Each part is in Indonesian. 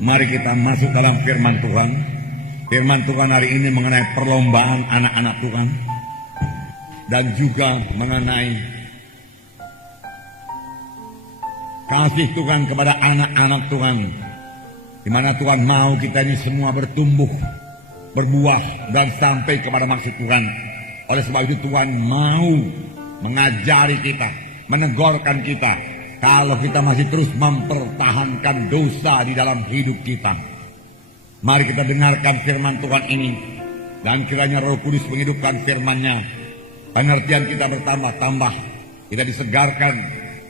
Mari kita masuk dalam firman Tuhan. Firman Tuhan hari ini mengenai perlombaan anak-anak Tuhan dan juga mengenai kasih Tuhan kepada anak-anak Tuhan, di mana Tuhan mau kita ini semua bertumbuh, berbuah dan sampai kepada maksud Tuhan. Oleh sebab itu Tuhan mau mengajari kita, menegurkan kita kalau kita masih terus mempertahankan dosa di dalam hidup kita. Mari kita dengarkan firman Tuhan ini, dan kiranya Roh Kudus menghidupkan firman-Nya. Pengertian kita bertambah-tambah, kita disegarkan,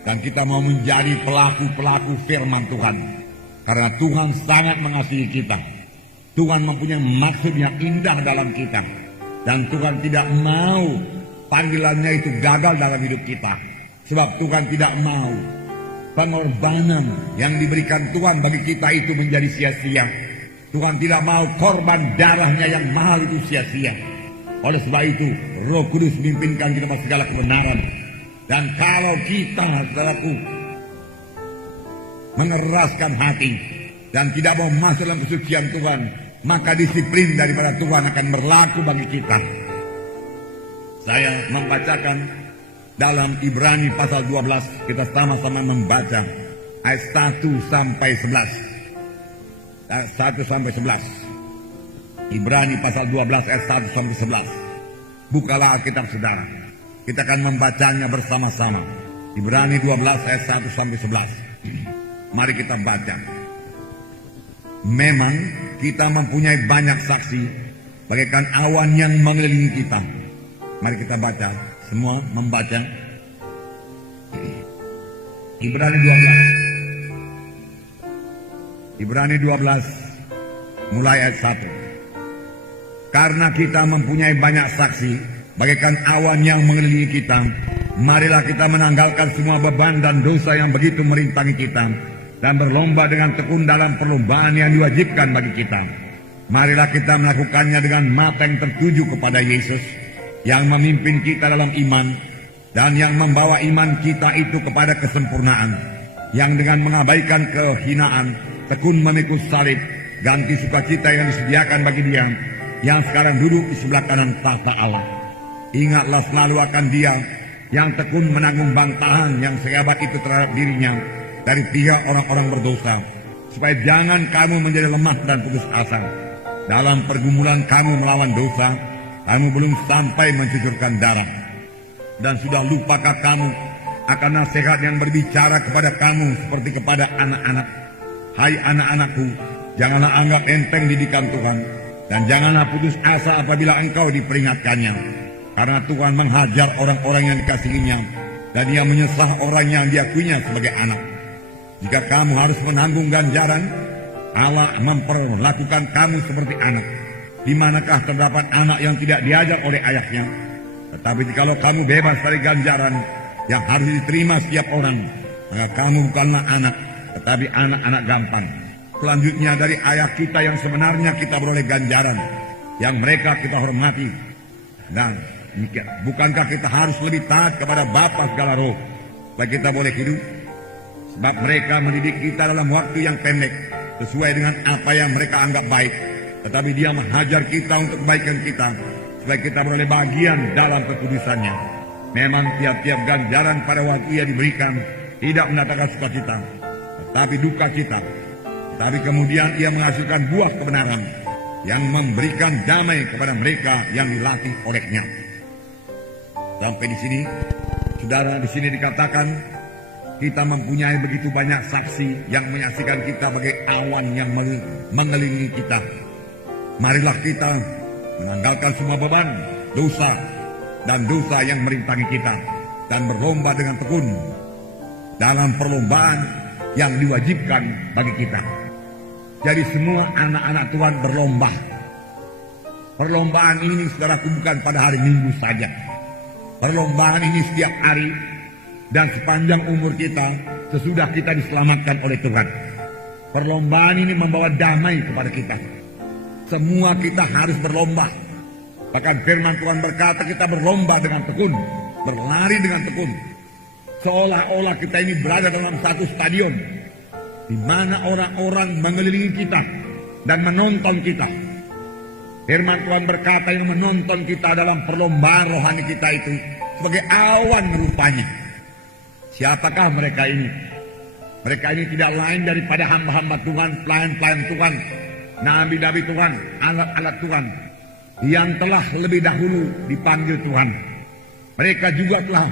dan kita mau menjadi pelaku-pelaku firman Tuhan. Karena Tuhan sangat mengasihi kita. Tuhan mempunyai maksud yang indah dalam kita. Dan Tuhan tidak mau panggilannya itu gagal dalam hidup kita. Sebab Tuhan tidak mau pengorbanan yang diberikan Tuhan bagi kita itu menjadi sia-sia. Tuhan tidak mau korban darahnya yang mahal itu sia-sia. Oleh sebab itu Roh Kudus memimpinkan kita pada segala kebenaran. Dan kalau kita saudaraku mengeraskan hati dan tidak mau masuk dalam kesucian Tuhan, maka disiplin daripada Tuhan akan berlaku bagi kita. Saya membacakan dalam Ibrani pasal 12, kita sama-sama membaca ayat 1 sampai 11. 1 sampai 11. Ibrani pasal 12 ayat 1 sampai 11. Bukalah Alkitab saudara. Kita akan membacanya bersama-sama. Ibrani 12 ayat 1 sampai 11. Mari kita baca. Memang kita mempunyai banyak saksi bagaikan awan yang mengelilingi kita. Mari kita baca. Semua membaca. Ibrani 12. Ibrani 12 mulai ayat 1. Karena kita mempunyai banyak saksi bagaikan awan yang mengelilingi kita, marilah kita menanggalkan semua beban dan dosa yang begitu merintangi kita dan berlomba dengan tekun dalam perlombaan yang diwajibkan bagi kita. Marilah kita melakukannya dengan mata yang tertuju kepada Yesus yang memimpin kita dalam iman dan yang membawa iman kita itu kepada kesempurnaan, yang dengan mengabaikan kehinaan tekun memikul salib, ganti sukacita yang disediakan bagi Dia yang sekarang duduk di sebelah kanan tahta Allah. Ingatlah selalu akan Dia yang tekun menanggung bantahan yang sehebat itu terhadap dirinya dari pihak orang-orang berdosa, supaya jangan kamu menjadi lemah dan putus asa. Dalam pergumulan kamu melawan dosa, kamu belum sampai mencucurkan darah. Dan sudah lupakah kamu akan nasihat yang berbicara kepada kamu seperti kepada anak-anak? Hai anak-anakku, janganlah anggap enteng didikan Tuhan, dan janganlah putus asa apabila engkau diperingatkannya. Karena Tuhan menghajar orang-orang yang dikasihinya, dan Dia menyesah orang yang diakuinya sebagai anak. Jika kamu harus menanggung ganjaran, Allah memperlakukan kamu seperti anak. Di manakah terdapat anak yang tidak diajar oleh ayahnya? Tetapi jikalau kamu bebas dari ganjaran yang harus diterima setiap orang, maka kamu bukanlah anak, tetapi anak-anak gampang. Selanjutnya dari ayah kita yang sebenarnya kita beroleh ganjaran, yang mereka kita hormati. Dan bukankah kita harus lebih taat kepada Bapa segala roh, supaya kita boleh hidup? Sebab mereka mendidik kita dalam waktu yang pendek, sesuai dengan apa yang mereka anggap baik. Tetapi Dia menghajar kita untuk kebaikan kita, supaya kita beroleh bagian dalam kekudusannya. Memang tiap-tiap ganjaran pada waktu Ia diberikan tidak mendatangkan sukacita, tetapi duka cita. Tapi kemudian Ia menghasilkan buah kebenaran yang memberikan damai kepada mereka yang dilatih olehnya. Sampai di sini, saudara, di sini dikatakan kita mempunyai begitu banyak saksi yang menyaksikan kita sebagai awan yang mengelilingi kita. Marilah kita menanggalkan semua beban, dosa, dan dosa yang merintangi kita, dan berlomba dengan tekun dalam perlombaan yang diwajibkan bagi kita. Jadi semua anak-anak Tuhan berlomba. Perlombaan ini saudaraku bukan pada hari Minggu saja. Perlombaan ini setiap hari dan sepanjang umur kita sesudah kita diselamatkan oleh Tuhan. Perlombaan ini membawa damai kepada kita. Semua kita harus berlomba. Bahkan firman Tuhan berkata kita berlomba dengan tekun, berlari dengan tekun. Seolah-olah kita ini berada dalam satu stadion di mana orang-orang mengelilingi kita dan menonton kita. Firman Tuhan berkata yang menonton kita dalam perlombaan rohani kita itu sebagai awan rupanya. Siapakah mereka ini? Mereka ini tidak lain daripada hamba-hamba Tuhan, pelayan-pelayan Tuhan, nabi-nabi Tuhan, alat-alat Tuhan yang telah lebih dahulu dipanggil Tuhan. Mereka juga telah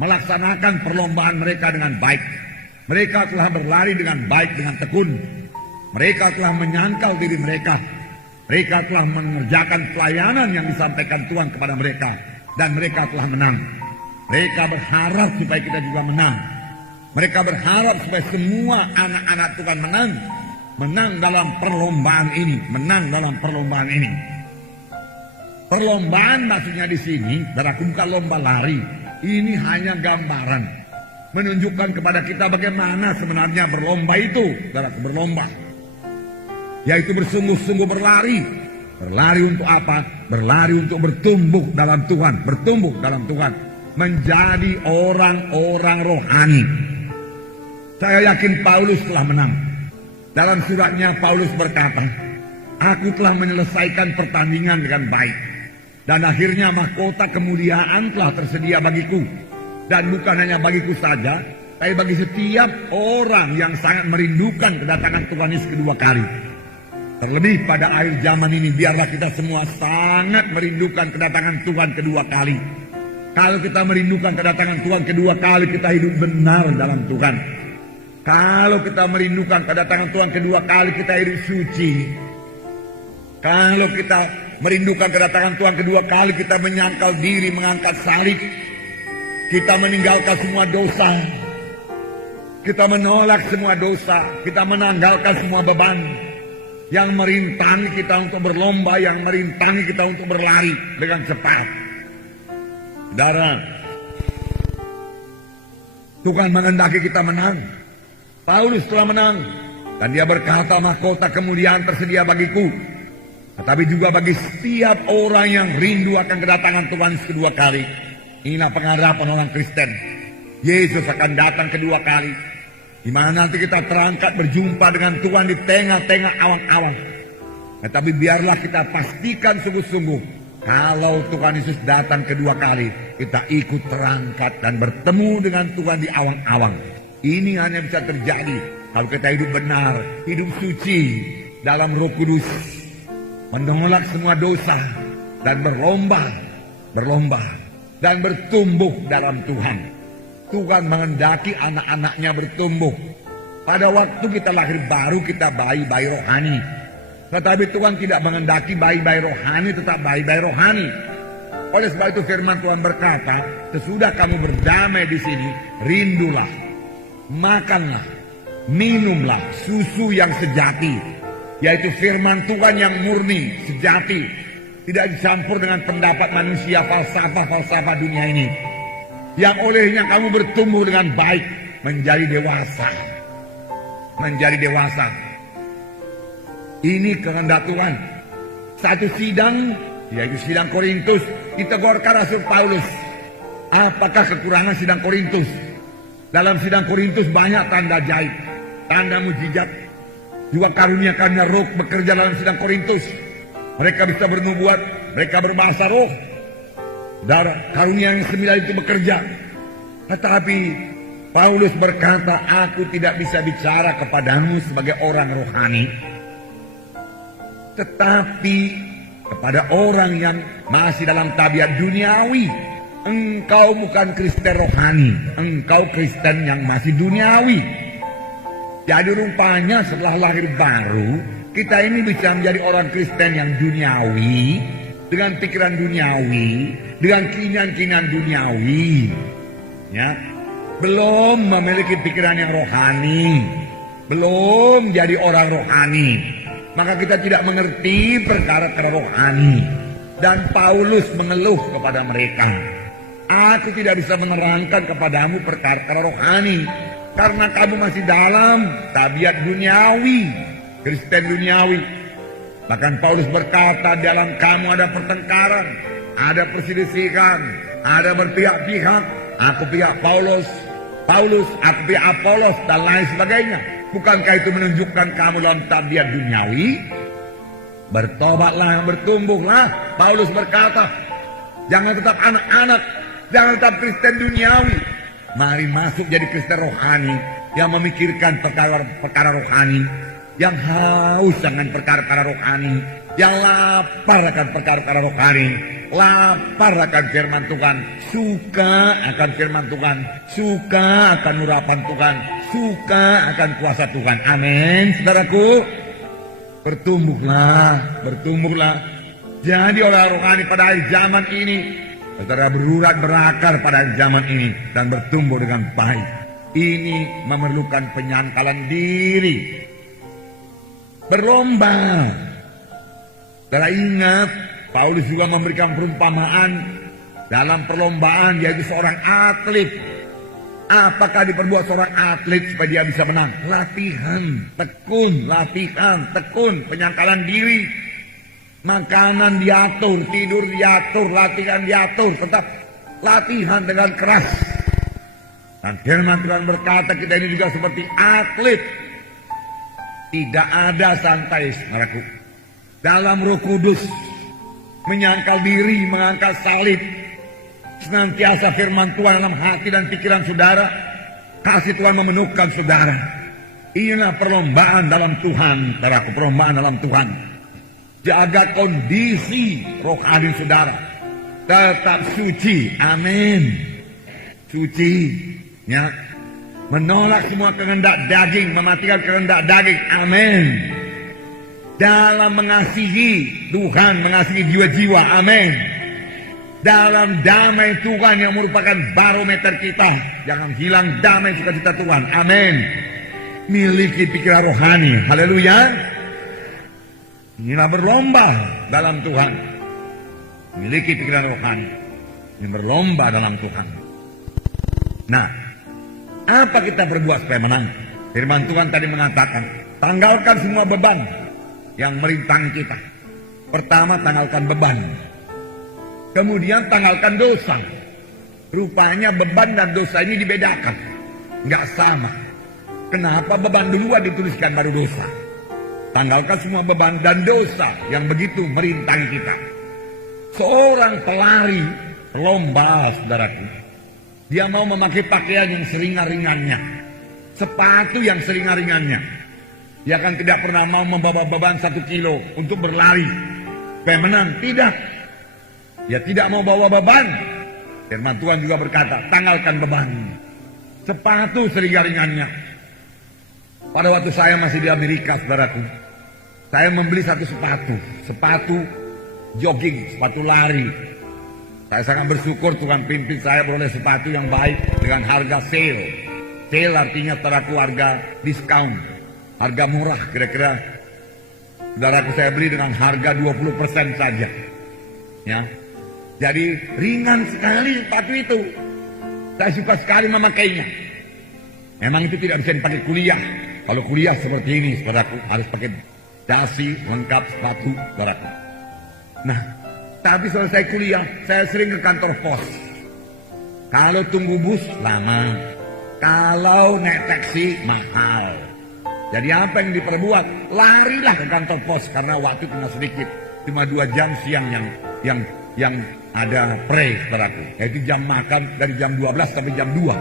melaksanakan perlombaan mereka dengan baik. Mereka telah berlari dengan baik, dengan tekun. Mereka telah menyangkal diri mereka. Mereka telah mengerjakan pelayanan yang disampaikan Tuhan kepada mereka. Dan mereka telah menang. Mereka berharap supaya kita juga menang. Mereka berharap supaya semua anak-anak Tuhan menang. Menang dalam perlombaan ini. Menang dalam perlombaan ini. Perlombaan maksudnya di sini, bukan lomba lari. Ini hanya gambaran. Menunjukkan kepada kita bagaimana sebenarnya berlomba itu. Berlomba. Yaitu bersungguh-sungguh berlari. Berlari untuk apa? Berlari untuk bertumbuh dalam Tuhan. Bertumbuh dalam Tuhan. Menjadi orang-orang rohani. Saya yakin Paulus telah menang. Dalam suratnya Paulus berkata, aku telah menyelesaikan pertandingan dengan baik. Dan akhirnya mahkota kemuliaan telah tersedia bagiku. Dan bukan hanya bagiku saja, tapi bagi setiap orang yang sangat merindukan kedatangan Tuhan Yesus kedua kali. Terlebih pada akhir zaman ini, biarlah kita semua sangat merindukan kedatangan Tuhan kedua kali. Kalau kita merindukan kedatangan Tuhan kedua kali, kita hidup benar dalam Tuhan. Kalau kita merindukan kedatangan Tuhan kedua kali, kita hidup suci. Kalau kita merindukan kedatangan Tuhan kedua kali, kita menyangkal diri, mengangkat salib. Kita meninggalkan semua dosa. Kita menolak semua dosa. Kita menanggalkan semua beban yang merintangi kita untuk berlomba, yang merintangi kita untuk berlari dengan cepat. Saudara, Tuhan menghendaki kita menang. Paulus telah menang. Dan dia berkata, mahkota kemuliaan tersedia bagiku. Tetapi juga bagi setiap orang yang rindu akan kedatangan Tuhan kedua kali. Inilah pengharapan orang Kristen. Yesus akan datang kedua kali. Di mana nanti kita terangkat berjumpa dengan Tuhan di tengah-tengah awan-awan. Tetapi biarlah kita pastikan sungguh-sungguh, kalau Tuhan Yesus datang kedua kali, kita ikut terangkat dan bertemu dengan Tuhan di awan-awan. Ini hanya bisa terjadi kalau kita hidup benar, hidup suci dalam Roh Kudus, menolak semua dosa dan berlomba dan bertumbuh dalam Tuhan. Tuhan menghendaki anak-anaknya bertumbuh. Pada waktu kita lahir baru, kita bayi-bayi rohani. Tetapi Tuhan tidak menghendaki bayi-bayi rohani tetap bayi-bayi rohani. Oleh sebab itu firman Tuhan berkata, sesudah kamu berdamai di sini, rindulah, makanlah, minumlah susu yang sejati, yaitu firman Tuhan yang murni, sejati, tidak dicampur dengan pendapat manusia, falsafah dunia ini, yang olehnya kamu bertumbuh dengan baik, menjadi dewasa. Ini kehendak Tuhan. Satu sidang, yaitu sidang Korintus, ditegurkan Rasul Paulus. Apakah kekurangan sidang Korintus? Dalam sidang Korintus banyak tanda ajaib, tanda mujizat. Juga karunia-karunia roh bekerja dalam sidang Korintus. Mereka bisa bernubuat, mereka berbahasa roh. Darah karunia yang sembilan itu bekerja. Tetapi Paulus berkata, aku tidak bisa bicara kepadamu sebagai orang rohani, tetapi kepada orang yang masih dalam tabiat duniawi. Engkau bukan Kristen rohani, engkau Kristen yang masih duniawi. Jadi rupanya setelah lahir baru, kita ini bisa menjadi orang Kristen yang duniawi, dengan pikiran duniawi, dengan keinginan-keinginan duniawi, ya, belum memiliki pikiran yang rohani, belum jadi orang rohani. Maka kita tidak mengerti perkara-perkara rohani. Dan Paulus mengeluh kepada mereka, aku tidak bisa menerangkan kepadamu perkara-perkara rohani, karena kamu masih dalam tabiat duniawi, Kristen duniawi. Bahkan Paulus berkata, dalam kamu ada pertengkaran, ada perselisihan, ada berpihak-pihak. Aku pihak Paulus, Paulus, aku Apolos, dan lain sebagainya. Bukankah itu menunjukkan kamu dalam tabiat duniawi? Bertobatlah, bertumbuhlah. Paulus berkata, jangan tetap anak-anak, jangan tetap Kristen duniawi. Mari masuk jadi Kristen rohani, yang memikirkan perkara rohani, yang haus dengan perkara-perkara rohani, yang lapar akan perkara-perkara rohani, lapar akan firman Tuhan, suka akan firman Tuhan, suka akan urapan Tuhan, suka akan kuasa Tuhan. Amin, saudaraku. Bertumbuhlah, bertumbuhlah. Jadi orang rohani pada akhir zaman ini, saudara berurat berakar pada akhir zaman ini dan bertumbuh dengan baik. Ini memerlukan penyangkalan diri. Berlomba. Saudara ingat, Paulus juga memberikan perumpamaan dalam perlombaan, yaitu seorang atlet. Apakah diperbuat seorang atlet supaya dia bisa menang? Latihan, tekun, penyangkalan diri. Makanan diatur, tidur diatur, latihan diatur. Tetap latihan dengan keras. Dan firman Tuhan berkata kita ini juga seperti atlet. Tidak ada santai, saudaraku. Dalam Roh Kudus, menyangkal diri, mengangkat salib. Senantiasa firman Tuhan dalam hati dan pikiran saudara. Kasih Tuhan memenuhkan saudara. Inilah perlombaan dalam Tuhan, saudaraku, perlombaan dalam Tuhan. Jaga kondisi rohani saudara. Tetap suci, amin. Suci, ya. Menolak semua kehendak daging, mematikan kehendak daging, amin. Dalam mengasihi Tuhan, mengasihi jiwa-jiwa, amin. Dalam damai Tuhan yang merupakan barometer kita. Jangan hilang damai sukacita Tuhan. Amin. Miliki pikiran rohani. Haleluya. Inilah berlomba dalam Tuhan. Miliki pikiran rohani. Ini berlomba dalam Tuhan. Nah, apa kita berbuat supaya menang? Firman Tuhan tadi mengatakan, tanggalkan semua beban yang merintangi kita. Pertama, tanggalkan beban. Kemudian tanggalkan dosa. Rupanya beban dan dosa ini dibedakan. Nggak sama. Kenapa beban duluan dituliskan baru dosa? Tanggalkan semua beban dan dosa yang begitu merintangi kita. Seorang pelari lomba, saudaraku. Dia mau memakai pakaian yang seringan-ringannya. Sepatu yang seringan-ringannya. Dia akan tidak pernah mau membawa beban 1 kilo untuk berlari. Supaya menang. Tidak. Dia tidak mau bawa beban. Firman Tuhan juga berkata, tanggalkan beban. Sepatu seringan-ringannya. Pada waktu saya masih di Amerika, saudaraku, saya membeli satu sepatu. Sepatu jogging, sepatu lari. Saya sangat bersyukur Tuhan pimpin saya beroleh sepatu yang baik dengan harga sale. Sale artinya, saudaraku, harga diskon. Harga murah, kira-kira. Saudaraku, saya beli dengan harga 20% saja. Ya. Jadi ringan sekali sepatu itu. Saya suka sekali memakainya. Memang itu tidak bisa dipakai kuliah. Kalau kuliah seperti ini, saudaraku, harus pakai dasi lengkap sepatu, saudaraku. Nah, tapi selesai kuliah, saya sering ke kantor pos. Kalau tunggu bus, lama. Kalau naik taksi, mahal. Jadi apa yang diperbuat? Larilah ke kantor pos karena waktu cuma sedikit. Cuma 2 jam siang yang ada pre, saudaraku. Yaitu jam makan dari jam 12 sampai jam 2.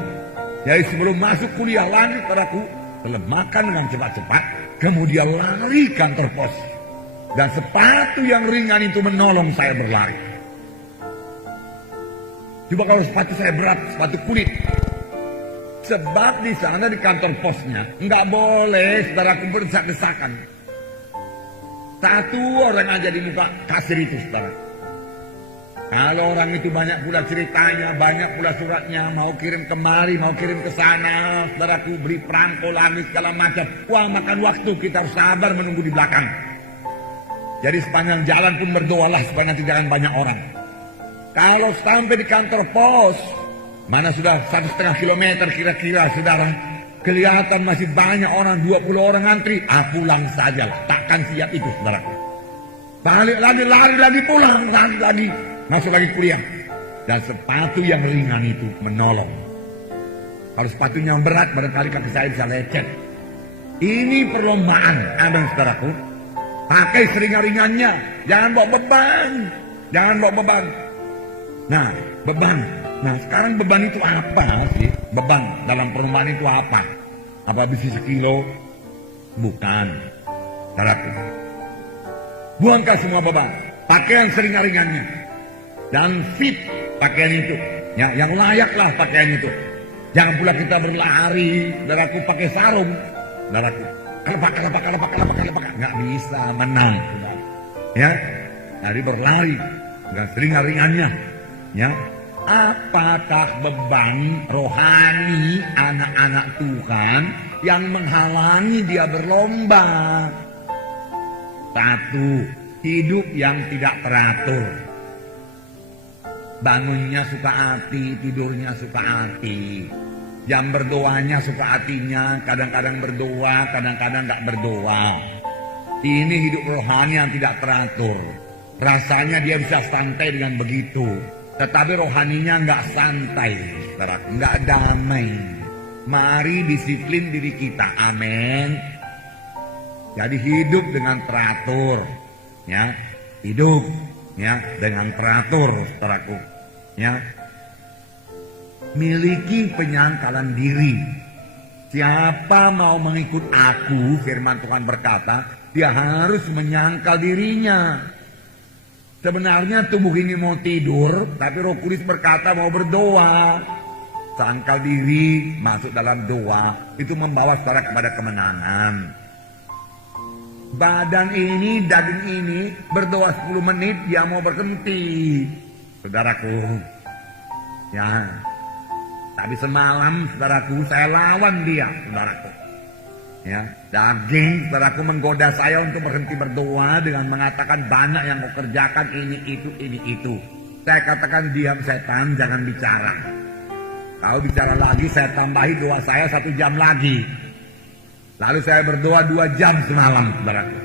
Jadi sebelum masuk kuliah lari, saudaraku, setelah makan dengan cepat-cepat, kemudian lari kantor pos. Dan sepatu yang ringan itu menolong saya berlari. Coba kalau sepatu saya berat, sepatu kulit. Sebab di sana di kantor posnya nggak boleh saudaraku berdesak-desakan. Satu orang aja di muka kasir itu, saudara. Kalau orang itu banyak pula ceritanya, banyak pula suratnya, mau kirim kemari, mau kirim ke sana, saudaraku, beri perangko lagi segala macam. Wah, makan waktu, kita harus sabar menunggu di belakang. Jadi sepanjang jalan pun berdoalah supaya nanti jangan banyak orang. Kalau sampai di kantor pos, mana sudah 1,5 kilometer kira-kira, saudara, kelihatan masih banyak orang, 20 orang antri, pulang saja, takkan siap itu, saudaraku. Balik lagi, lari lagi, pulang, lari lagi. Masuk lagi kuliah. Dan sepatu yang ringan itu menolong. Kalau sepatunya berat, barangkali kaki saya bisa lecet. Ini perlombaan, amin saudaraku. Pakai seringan-ringannya, jangan bawa beban. Jangan bawa beban. Nah, beban. Nah, sekarang beban itu apa sih? Beban dalam perlombaan itu apa? Apa besi sekilo? Bukan. Saudaraku. Buangkan semua beban. Pakai yang seringan-ringannya. Dan fit pakaian itu. Ya, yang layaklah pakaian itu. Jangan pula kita berlari, saudaraku, pakai sarung. Saudaraku, kelepak. Nggak bisa menang. Saudara. Ya, jadi berlari dengan seringan-ringannya. Ya, apakah beban rohani anak-anak Tuhan yang menghalangi dia berlomba? Satu, hidup yang tidak teratur. Bangunnya suka hati, tidurnya suka hati. Jam berdoanya suka hatinya, kadang-kadang berdoa, kadang-kadang nggak berdoa. Ini hidup rohani yang tidak teratur. Rasanya dia bisa santai dengan begitu, tetapi rohaninya nggak santai, nggak damai. Mari disiplin diri kita, amin. Jadi hidup dengan teratur, ya, hidup, ya, dengan teratur, saudaraku, ya. Miliki penyangkalan diri. Siapa mau mengikut aku, firman Tuhan berkata, dia harus menyangkal dirinya. Sebenarnya tubuh ini mau tidur, tapi Roh Kudus berkata mau berdoa. Sangkal diri, masuk dalam doa, itu membawa saudara kepada kemenangan. Badan ini, daging ini, berdoa 10 menit, dia mau berhenti. Saudaraku, ya. Tadi semalam, saudaraku, saya lawan dia, saudaraku. Ya, daging, saudaraku, menggoda saya untuk berhenti berdoa dengan mengatakan banyak yang kau kerjakan ini itu. Saya katakan diam setan, jangan bicara. Kalau bicara lagi, saya tambahi doa saya 1 jam lagi. Lalu saya berdoa 2 jam semalam, saudaraku.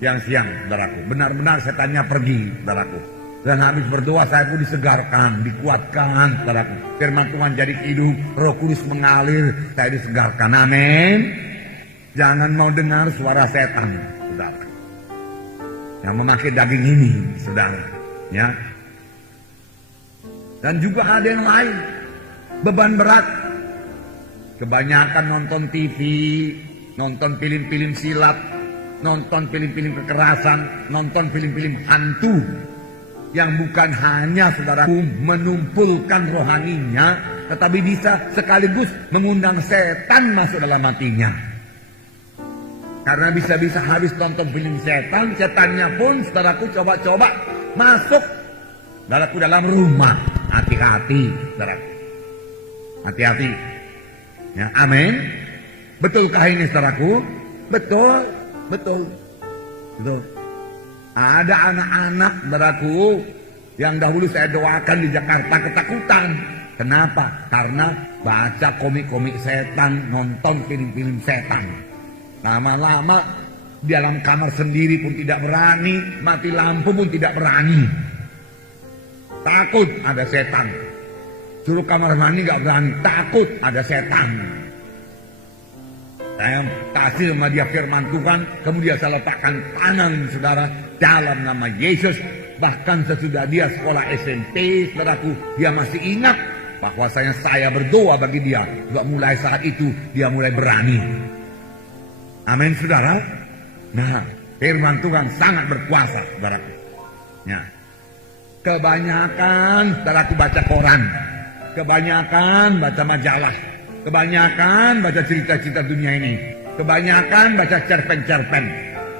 Yang siang, saudaraku. Benar-benar setannya pergi, saudaraku. Dan habis berdoa saya pun disegarkan, dikuatkan, saudaraku. Firman Tuhan jadi hidup, Roh Kudus mengalir, saya disegarkan. Amin. Jangan mau dengar suara setan, saudara. Yang memakai daging ini, saudara. Ya. Dan juga ada yang lain. Beban berat. Kebanyakan nonton TV, nonton film-film silap, nonton film-film kekerasan, nonton film-film hantu. Yang bukan hanya saudaraku menumpulkan rohaninya, tetapi bisa sekaligus mengundang setan masuk dalam hatinya. Karena bisa-bisa habis nonton film setan, setannya pun saudaraku coba-coba masuk saudaraku dalam rumah. Hati-hati, saudaraku. Hati-hati. Ya, amin. Betulkah ini saudaraku? Betul, betul, betul. Ada anak-anak saudaraku yang dahulu saya doakan di Jakarta ketakutan. Kenapa? Karena baca komik-komik setan, nonton film-film setan. Lama-lama di dalam kamar sendiri pun tidak berani, mati lampu pun tidak berani. Takut ada setan. Suruh kamar mandi gak berani, takut ada setan. Saya kasih sama dia firman Tuhan, kemudian saya letakkan tangan saudara dalam nama Yesus. Bahkan sesudah dia sekolah SMP, saudaraku, dia masih ingat bahwa saya berdoa bagi dia. Juga mulai saat itu dia mulai berani. Amin, saudara. Nah, firman Tuhan sangat berkuasa, saudaraku. Ya. Kebanyakan saudaraku baca koran, kebanyakan baca majalah, kebanyakan baca cerita-cerita dunia ini, kebanyakan baca cerpen-cerpen.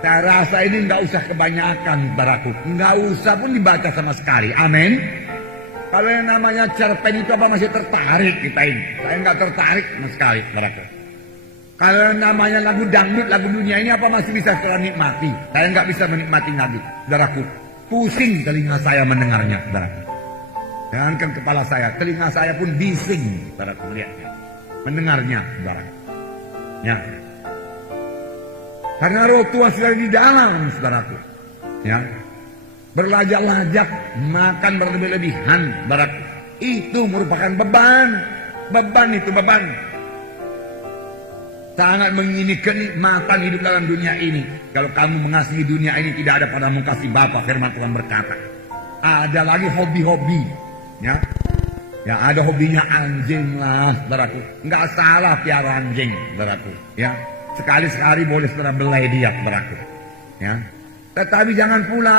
Saya rasa ini nggak usah kebanyakan, saudaraku. Nggak usah pun dibaca sama sekali. Amin. Kalau yang namanya cerpen itu apa masih tertarik kita ini? Saya nggak tertarik sama sekali, saudaraku. Kalau yang namanya lagu dangdut, lagu dunia ini apa masih bisa saya nikmati? Saya nggak bisa menikmati lagi, saudaraku. Pusing telinga saya mendengarnya, saudaraku. Jangankan kepala saya, telinga saya pun bising, saudaraku, lihatnya. Mendengarnya, saudaraku. Ya. Karena roh Tuhan sudah di dalam, saudaraku. Ya. Berlajak-lajak, makan berlebih-lebihan, saudaraku. Itu merupakan beban. Beban itu beban. Sangat menginginkan kenikmatan hidup dalam dunia ini. Kalau kamu mengasihi dunia ini, tidak ada padamu kasih Bapa, firman Tuhan berkata. Ada lagi hobi-hobi, ya. Ya, ada hobinya anjing lah, saudaraku. Enggak salah piara anjing, saudaraku. Ya, sekali-sekali boleh saudara belai dia, saudaraku. Ya, tetapi jangan pula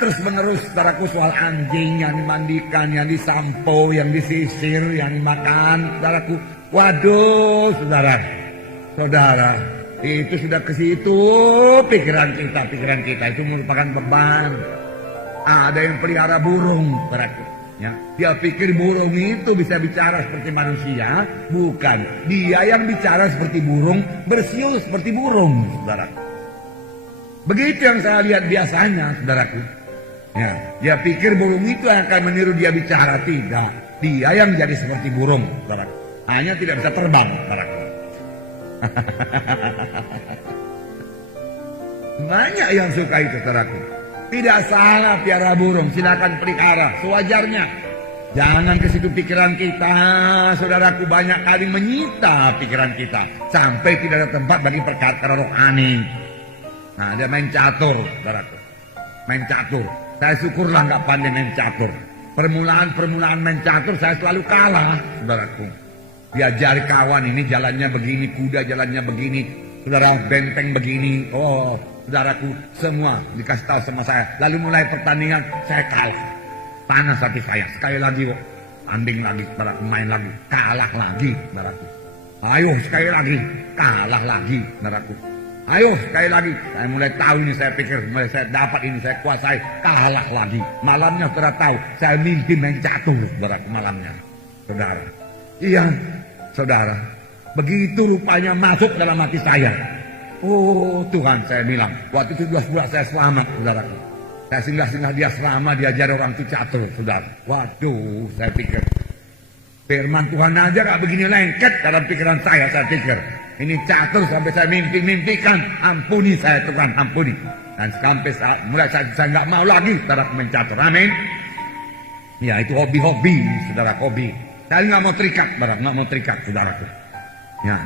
terus menerus, saudaraku, soal anjing yang dimandikan, yang disampo, yang disisir, yang dimakan, saudaraku. Waduh, saudara, itu sudah ke situ pikiran kita itu merupakan beban. Ada yang pelihara burung, saudaraku. Ya, dia pikir burung itu bisa bicara seperti manusia. Bukan, dia yang bicara seperti burung, bersiul seperti burung, saudara. Begitu yang saya lihat biasanya, saudaraku. Ya, dia pikir burung itu akan meniru dia bicara. Tidak, dia yang jadi seperti burung, saudaraku. Hanya tidak bisa terbang, saudaraku. Banyak yang suka itu, saudaraku. Tidak salah piara burung, silakan pelihara sewajarnya. Jangan ke situ pikiran kita, saudaraku, banyak kali menyita pikiran kita sampai tidak ada tempat bagi perkara rohani. Nah, dia main catur, saudaraku. Main catur. Saya syukurlah nggak pandai main catur. Permulaan main catur saya selalu kalah, saudaraku. Diajari kawan, ini jalannya begini, kuda jalannya begini, saudara, benteng begini. Oh, saudaraku, semua dikasih tahu sama saya. Lalu mulai pertandingan, saya kalah. Panas hati saya. Sekali lagi, tanding lagi, main lagi, kalah lagi, saudaraku. Ayo sekali lagi, kalah lagi, saudaraku. Ayo sekali lagi. Saya mulai tahu ini, saya pikir, mulai saya dapat ini, saya kuasai, kalah lagi. Malamnya saudara tahu, saya mimpi main catur, saudaraku, malamnya. Saudara. Iya, saudara. Begitu rupanya masuk dalam hati saya. Oh Tuhan, saya bilang, waktu itu 12 bulan saya selamat, saudaraku. Saya singgah-singgah dia selama diajar orang itu catur, saudara. Waduh, saya pikir firman Tuhan aja gak begini lengket dalam pikiran saya pikir. Ini catur sampai saya mimpi-mimpikan. Ampuni saya, Tuhan, ampuni. Dan sampai mulai saya gak mau lagi, saudara, main catur. Amin. Ya, itu hobi-hobi, saudara, hobi. Saya gak mau terikat, saudara, gak mau terikat, saudaraku. Ya,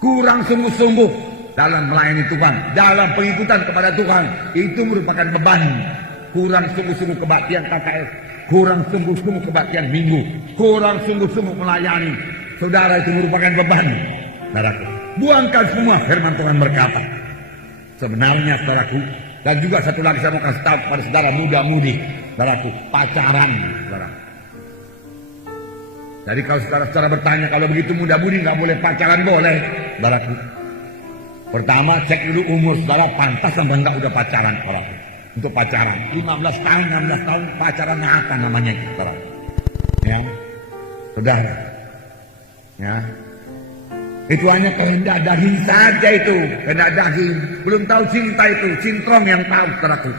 kurang sungguh-sungguh dalam melayani Tuhan, dalam pengikutan kepada Tuhan, itu merupakan beban. Kurang sungguh-sungguh kebaktian KKS, kurang sungguh-sungguh kebaktian minggu, kurang sungguh-sungguh melayani, saudara, itu merupakan beban, saudaraku. Buangkan semua, firman Tuhan berkata. Sebenarnya, saudaraku, dan juga satu lagi saya mau kasih tahu kepada saudara muda-mudi, saudaraku, pacaran, saudara. Jadi kalau saudara bertanya, kalau begitu muda-mudi nggak boleh pacaran, boleh, saudaraku. Pertama, cek dulu umur saudara, pantas sampai enggak udah pacaran orang. Untuk pacaran 15 tahun, 16 tahun pacaran apa namanya itu, saudara. Ya, saudara. Ya, itu hanya kehendak daging saja itu, kehendak daging. Belum tahu cinta itu, cintrong yang tahu, saudaraku.